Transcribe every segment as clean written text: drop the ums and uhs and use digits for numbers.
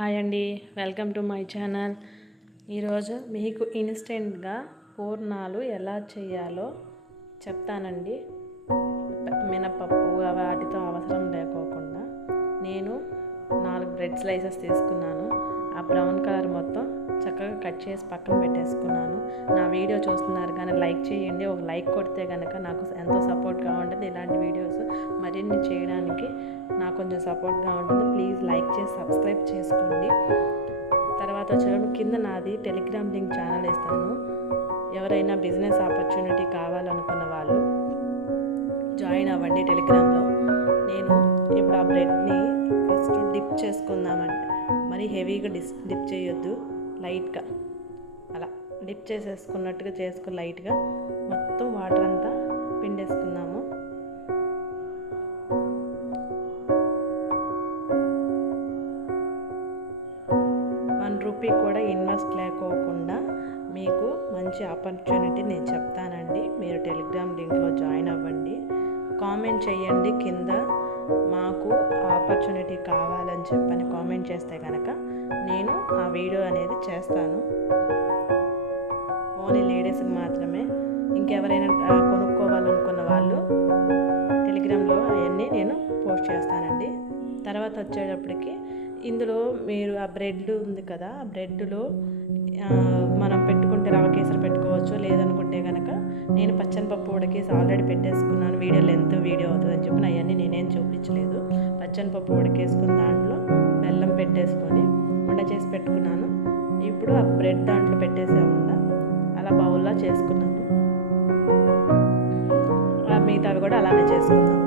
Hi అండి, welcome to my channel. ఈరోజు మీకు ఇన్స్టెంట్గా పూర్ణాలు ఎలా చేయాలో చెప్తానండి. మినపప్పు వాటితో అవసరం లేకోకుండా నేను 4 బ్రెడ్ స్లైసెస్ తీసుకున్నాను. ఆ బ్రౌన్ కలర్ మొత్తం చక్కగా కట్ చేసి పక్కన పెట్టేసుకున్నాను. నా వీడియో చూస్తున్నారు కానీ లైక్ చేయండి. ఒక లైక్ కొడితే కనుక నాకు ఎంతో సపోర్ట్గా ఉంటుంది. ఇలాంటి వీడియోస్ మరిన్ని చేయడానికి నాకు కొంచెం సపోర్ట్గా ఉంటుంది. ప్లీజ్ లైక్ చేసి సబ్స్క్రైబ్ చేసుకోండి. తర్వాత వచ్చేటప్పుడు కింద నాది టెలిగ్రామ్ లింక్ ఛానల్ ఇస్తాను. ఎవరైనా బిజినెస్ ఆపర్చునిటీ కావాలనుకున్న వాళ్ళు జాయిన్ అవ్వండి టెలిగ్రామ్లో. నేను ఇప్పుడు ఆ బ్రెడ్ని ఫస్ట్ డిప్ చేసుకుందామండి. మరి హెవీగా డిప్ చేయొద్దు, లైట్గా అలా డిప్ చేసేసుకున్నట్టుగా చేసుకుని లైట్గా మొత్తం వాటర్ అంతా పిండేసుకుందాము. రూపీ కూడా ఇన్వెస్ట్ లేకోకుండా మీకు మంచి ఆపర్చునిటీ నేను చెప్తానండి. మీరు టెలిగ్రామ్ లింక్లో జాయిన్ అవ్వండి. కామెంట్ చేయండి కింద, మాకు ఆపర్చునిటీ కావాలని చెప్పని కామెంట్ చేస్తే కనుక నేను ఆ వీడియో అనేది చేస్తాను. ఓన్లీ లేడీస్కి మాత్రమే. ఇంకెవరైనా కొనుక్కోవాలనుకున్న వాళ్ళు టెలిగ్రామ్లో అవన్నీ నేను పోస్ట్ చేస్తానండి. తర్వాత వచ్చేటప్పటికి ఇందులో మీరు ఆ బ్రెడ్ ఉంది కదా, ఆ బ్రెడ్లో మనం పెట్టుకుంటే రవ కేసరి పెట్టుకోవచ్చు. లేదనుకుంటే కనుక నేను పచ్చనిపప్పు ఉడకేసి ఆల్రెడీ పెట్టేసుకున్నాను. వీడియో అవుతుందని చెప్పి అవన్నీ నేనేం చూపించలేదు. పచ్చనిపప్పు ఉడకేసుకుని దాంట్లో బెల్లం పెట్టేసుకొని ఉండ చేసి పెట్టుకున్నాను. ఇప్పుడు ఆ బ్రెడ్ దాంట్లో పెట్టేసే ఉండ అలా బౌల్లా చేసుకున్నాను. మిగతావి కూడా అలానే చేసుకున్నాను.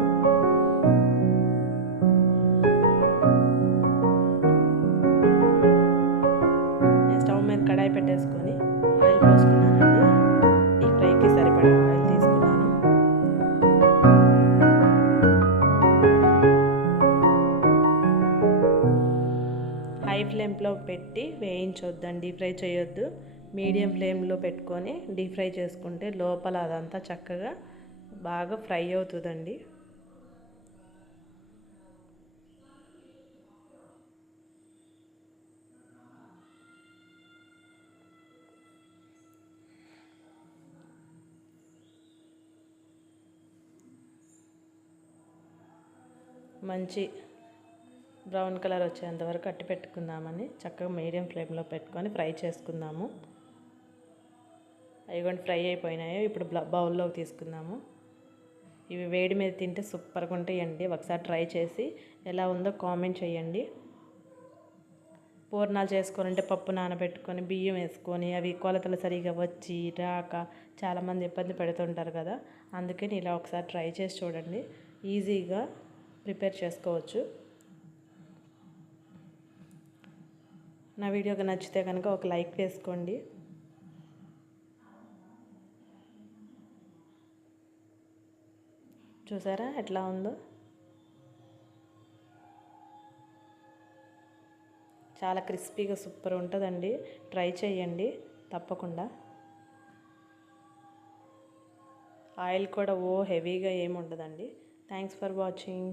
కడాయి పెట్టేసుకొని ఆయిల్ పోసుకున్నానండి. ఈ ఫ్రైకి సరిపడా ఆయిల్ తీసుకున్నాను. హై ఫ్లేమ్లో పెట్టి వేయించొద్దండి, డీప్ ఫ్రై చేయొద్దు. మీడియం ఫ్లేమ్లో పెట్టుకొని డీప్ ఫ్రై చేసుకుంటే లోపల అదంతా చక్కగా బాగా ఫ్రై అవుతుందండి. మంచి బ్రౌన్ కలర్ వచ్చేంతవరకు అట్టి పెట్టుకుందామని చక్కగా మీడియం ఫ్లేమ్లో పెట్టుకొని ఫ్రై చేసుకుందాము. అవి కూడా ఫ్రై అయిపోయినాయి. ఇప్పుడు బౌల్లోకి తీసుకుందాము. ఇవి వేడి మీద తింటే సూపర్గా ఉంటాయండి. ఒకసారి ట్రై చేసి ఎలా ఉందో కామెంట్ చేయండి. పూర్ణాలు చేసుకోవాలంటే పప్పు నానబెట్టుకొని బియ్యం వేసుకొని అవి కొలతలు సరిగా వచ్చి రాక చాలామంది ఇబ్బంది పెడుతుంటారు కదా. అందుకని ఇలా ఒకసారి ట్రై చేసి చూడండి. ఈజీగా ప్రిపేర్ చేసుకోవచ్చు. నా వీడియోకి నచ్చితే కనుక ఒక లైక్ వేసుకోండి. చూసారా ఎట్లా ఉందో? చాలా క్రిస్పీగా సూపర్ ఉంటుందండి. ట్రై చేయండి తప్పకుండా. ఆయిల్ కూడా హెవీగా ఏమి ఉండదండి. Thanks for watching.